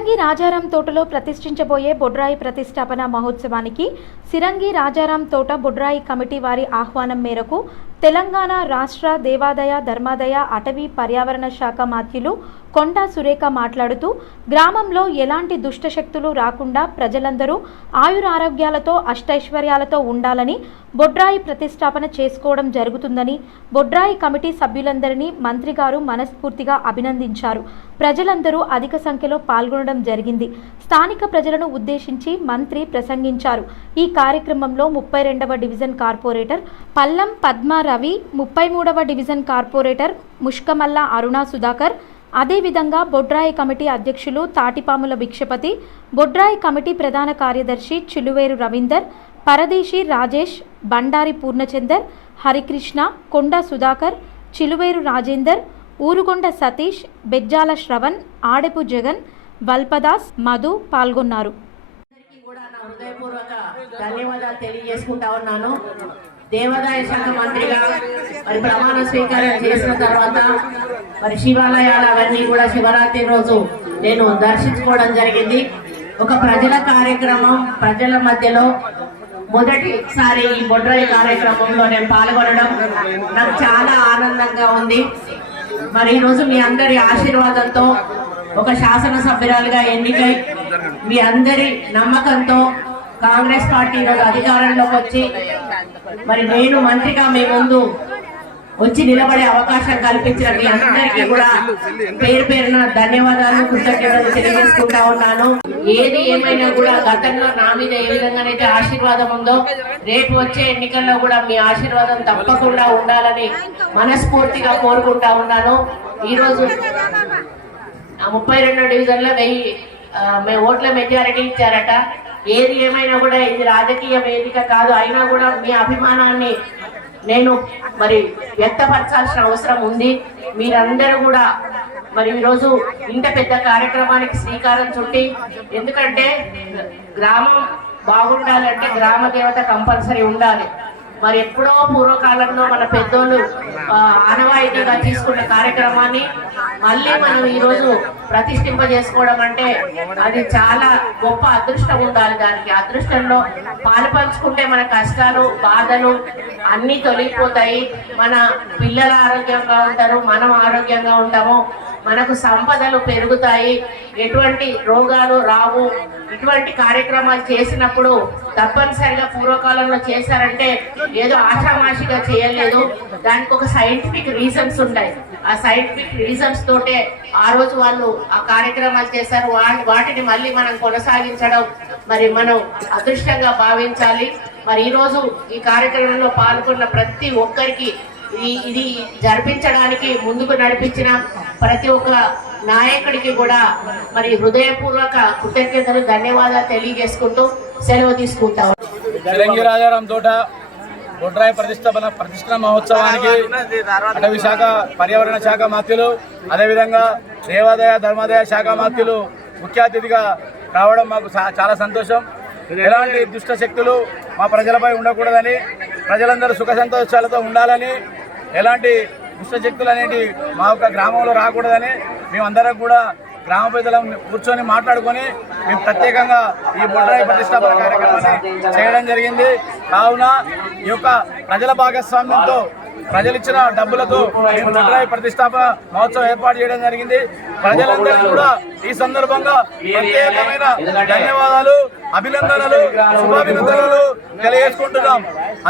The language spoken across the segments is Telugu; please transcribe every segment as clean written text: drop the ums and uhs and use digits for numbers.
సిరంగి రాజారాం తోటలో ప్రతిష్ఠించబోయే బొడ్రాయి ప్రతిష్టాపన మహోత్సవానికి సిరంగి రాజారాం తోట బొడ్రాయి కమిటీ వారి ఆహ్వానం మేరకు తెలంగాణ రాష్ట్ర దేవాదాయ ధర్మాదాయ అటవీ పర్యావరణ శాఖ మాత్యులు కొండా సురేఖ మాట్లాడుతూ గ్రామంలో ఎలాంటి దుష్టశక్తులు రాకుండా ప్రజలందరూ ఆయురారోగ్యాలతో అష్టైశ్వర్యాలతో ఉండాలని బొడ్రాయి ప్రతిష్టాపన చేసుకోవడం జరుగుతుందని బొడ్రాయి కమిటీ సభ్యులందరినీ మంత్రి గారు మనస్ఫూర్తిగా అభినందించారు. ప్రజలందరూ అధిక సంఖ్యలో పాల్గొనడం జరిగింది. స్థానిక ప్రజలను ఉద్దేశించి మంత్రి ప్రసంగించారు. ఈ కార్యక్రమంలో 32వ డివిజన్ కార్పొరేటర్ పల్లం పద్మా రవి, 33వ డివిజన్ కార్పొరేటర్ ముష్కమల్ల అరుణా సుధాకర్, అదేవిధంగా బొడ్రాయి కమిటీ అధ్యక్షులు తాటిపాముల భిక్షపతి, బొడ్రాయి కమిటీ ప్రధాన కార్యదర్శి చిలువేరు రవీందర్, పరదేశి రాజేష్, బండారి పూర్ణచందర్, హరికృష్ణ, కొండా సుధాకర్, చిలువేరు రాజేందర్, ఊరుగొండ సతీష్, బెజ్జాల శ్రవణ్, ఆడెపు జగన్, వల్పదాస్, మధు పాల్గొన్నారు. ధన్యవాదాలు తెలియజేసుకుంటా ఉన్నాను. దేవాదాయ శాఖ మంత్రిగా మరి ప్రమాణ స్వీకారం చేసిన తర్వాత మరి శివాలయాలు అవన్నీ కూడా శివరాత్రి రోజు నేను దర్శించుకోవడం జరిగింది. ఒక ప్రజల కార్యక్రమం, ప్రజల మధ్యలో మొదటిసారి ఈ బొడ్రాయి కార్యక్రమంలో నేను పాల్గొనడం నాకు చాలా ఆనందంగా ఉంది. మరి ఈరోజు మీ అందరి ఆశీర్వాదంతో ఒక శాసనసభ్యురాలుగా ఎన్నికై మీ అందరి నమ్మకంతో కాంగ్రెస్ పార్టీ ఈరోజు అధికారంలోకి వచ్చి మరి నేను మంత్రిగా మీ ముందు వచ్చి నిలబడే అవకాశం కల్పించిన మీ అందరికీ కూడా పేరు పేరున ధన్యవాదాలు, కృతజ్ఞతలు తెలియజేసుకుంటా ఉన్నాను. ఏది ఏమైనా కూడా గతంలో నా మీద ఏ విధంగానైతే ఆశీర్వాదం ఉందో రేపు వచ్చే ఎన్నికల్లో కూడా మీ ఆశీర్వాదం తప్పకుండా ఉండాలని మనస్ఫూర్తిగా కోరుకుంటా ఉన్నాను. ఈరోజు 32 డివిజన్లో 1000 ఓట్ల మెజారిటీ ఇచ్చారట. ఏది ఏమైనా కూడా ఇది రాజకీయ వేదిక కాదు, అయినా కూడా మీ అభిమానాన్ని నేను మరి వ్యక్తపరచాల్సిన అవసరం ఉంది. మీరందరూ కూడా మరి ఈరోజు ఇంత పెద్ద కార్యక్రమానికి శ్రీకారం చుట్టి, ఎందుకంటే గ్రామం బాగుండాలంటే గ్రామ దేవత కంపల్సరీ ఉండాలి. మరి ఎప్పుడో పూర్వకాలంలో మన పెద్దోళ్ళు ఆనవాయితీగా తీసుకున్న కార్యక్రమాన్ని మళ్ళీ మనం ఈరోజు ప్రతిష్ఠింపజేసుకోవడం అంటే అది చాలా గొప్ప అదృష్టం ఉండాలి. దానికి అదృష్టంలో పాలుపంచుకుంటే మన కష్టాలు, బాధలు అన్నీ తొలగిపోతాయి. మన పిల్లలు ఆరోగ్యంగా ఉంటారు, మనం ఆరోగ్యంగా ఉంటాము, మనకు సంపదలు పెరుగుతాయి, ఎటువంటి రోగాలు రావు. ఇటువంటి కార్యక్రమాలు చేసినప్పుడు తప్పనిసరిగా పూర్వకాలంలో చేశారంటే ఏదో ఆషామాషిగా చేయలేదు, దానికి ఒక సైంటిఫిక్ రీజన్స్ ఉంటాయి. ఆ సైంటిఫిక్ రీజన్స్ తోటే ఆ రోజు వాళ్ళు ఆ కార్యక్రమాలు చేశారు. వాటిని మళ్ళీ మనం కొనసాగించడం మరి మనం అదృష్టంగా భావించాలి. మరి ఈరోజు ఈ కార్యక్రమంలో పాల్గొన్న ప్రతి ఒక్కరికి ఇది జరిపించడానికి ముందుకు నడిపించిన ప్రతి ఒక్క నాయకుడికి కూడా మరి హృదయపూర్వక కృతజ్ఞతలు, ధన్యవాదాలు తెలియజేసుకుంటూ సెలవు తీసుకుంటాం. సిరంగి రాజారాం తోట బొడ్రాయి ప్రతిష్ఠాపన మహోత్సవానికి అటవీ శాఖ, పర్యావరణ శాఖ మాత్యులు, అదేవిధంగా దేవాదాయ ధర్మాదాయ శాఖ మాత్యులు ముఖ్య అతిథిగా రావడం మాకు చాలా సంతోషం. ఎలాంటి దుష్ట శక్తులు మా ప్రజలపై ఉండకూడదని, ప్రజలందరూ సుఖ సంతోషాలతో ఉండాలని, ఎలాంటి దుష్టశక్తులు అనేవి మా యొక్క గ్రామంలో రాకూడదని మేమందరం కూడా గ్రామ పెద్దలను కూర్చొని మాట్లాడుకొని మేము ప్రత్యేకంగా ఈ బొడ్రాయి ప్రతిష్టాపన కార్యక్రమాన్ని చేయడం జరిగింది. కావున ఈ యొక్క ప్రజల భాగస్వామ్యంతో, ప్రజలిచ్చిన డబ్బులతో మేము బొడ్రాయి ప్రతిష్టాపన మహోత్సవం ఏర్పాటు చేయడం జరిగింది. ప్రజలందరికీ కూడా ఈ సందర్భంగా ప్రత్యేకమైన ధన్యవాదాలు, అభినందనలు, శుభాభినందనలు తెలియజేసుకుంటున్నాం.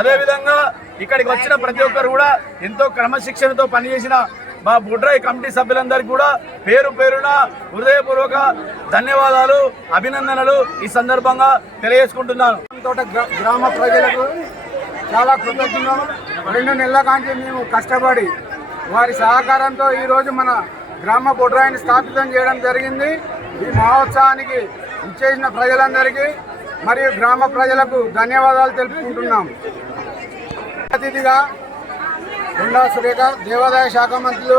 అదేవిధంగా ఇక్కడికి వచ్చిన ప్రతి ఒక్కరు కూడా ఎంతో క్రమశిక్షణతో పనిచేసిన మా బొడ్రాయి కమిటీ సభ్యులందరికీ కూడా పేరు పేరున హృదయపూర్వక ధన్యవాదాలు, అభినందనలు ఈ సందర్భంగా తెలియజేసుకుంటున్నాను. తోట గ్రామ ప్రజలకు చాలా కృతజ్ఞతలు. 2 నెలల కాంచి మేము కష్టపడి వారి సహకారంతో ఈరోజు మన గ్రామ బొడ్రాయిని స్థాపితం చేయడం జరిగింది. ఈ మహోత్సవానికి ఇచ్చేసిన ప్రజలందరికీ మరియు గ్రామ ప్రజలకు ధన్యవాదాలు తెలుపుకుంటున్నాం. అతిథిగా కొండా సురేఖ, దేవాదాయ శాఖ మంత్రులు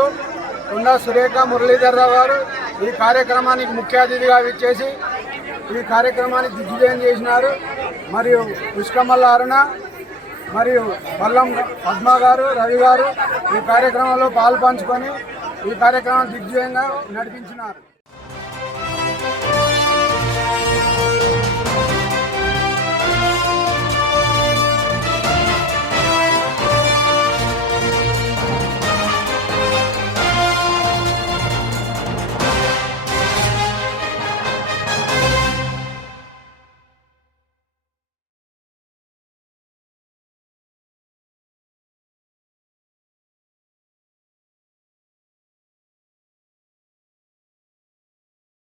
కొండా సురేఖ, మురళీధర్ రావు గారు ఈ కార్యక్రమానికి ముఖ్య అతిథిగా విచ్చేసి ఈ కార్యక్రమాన్ని దిగ్విజయం చేసినారు. మరియు ముష్కమల్ల అరుణ మరియు పల్లం పద్మా గారు, రవి గారు ఈ కార్యక్రమంలో పాల్పంచుకొని ఈ కార్యక్రమాన్ని దిగ్విజయంగా నడిపించినారు.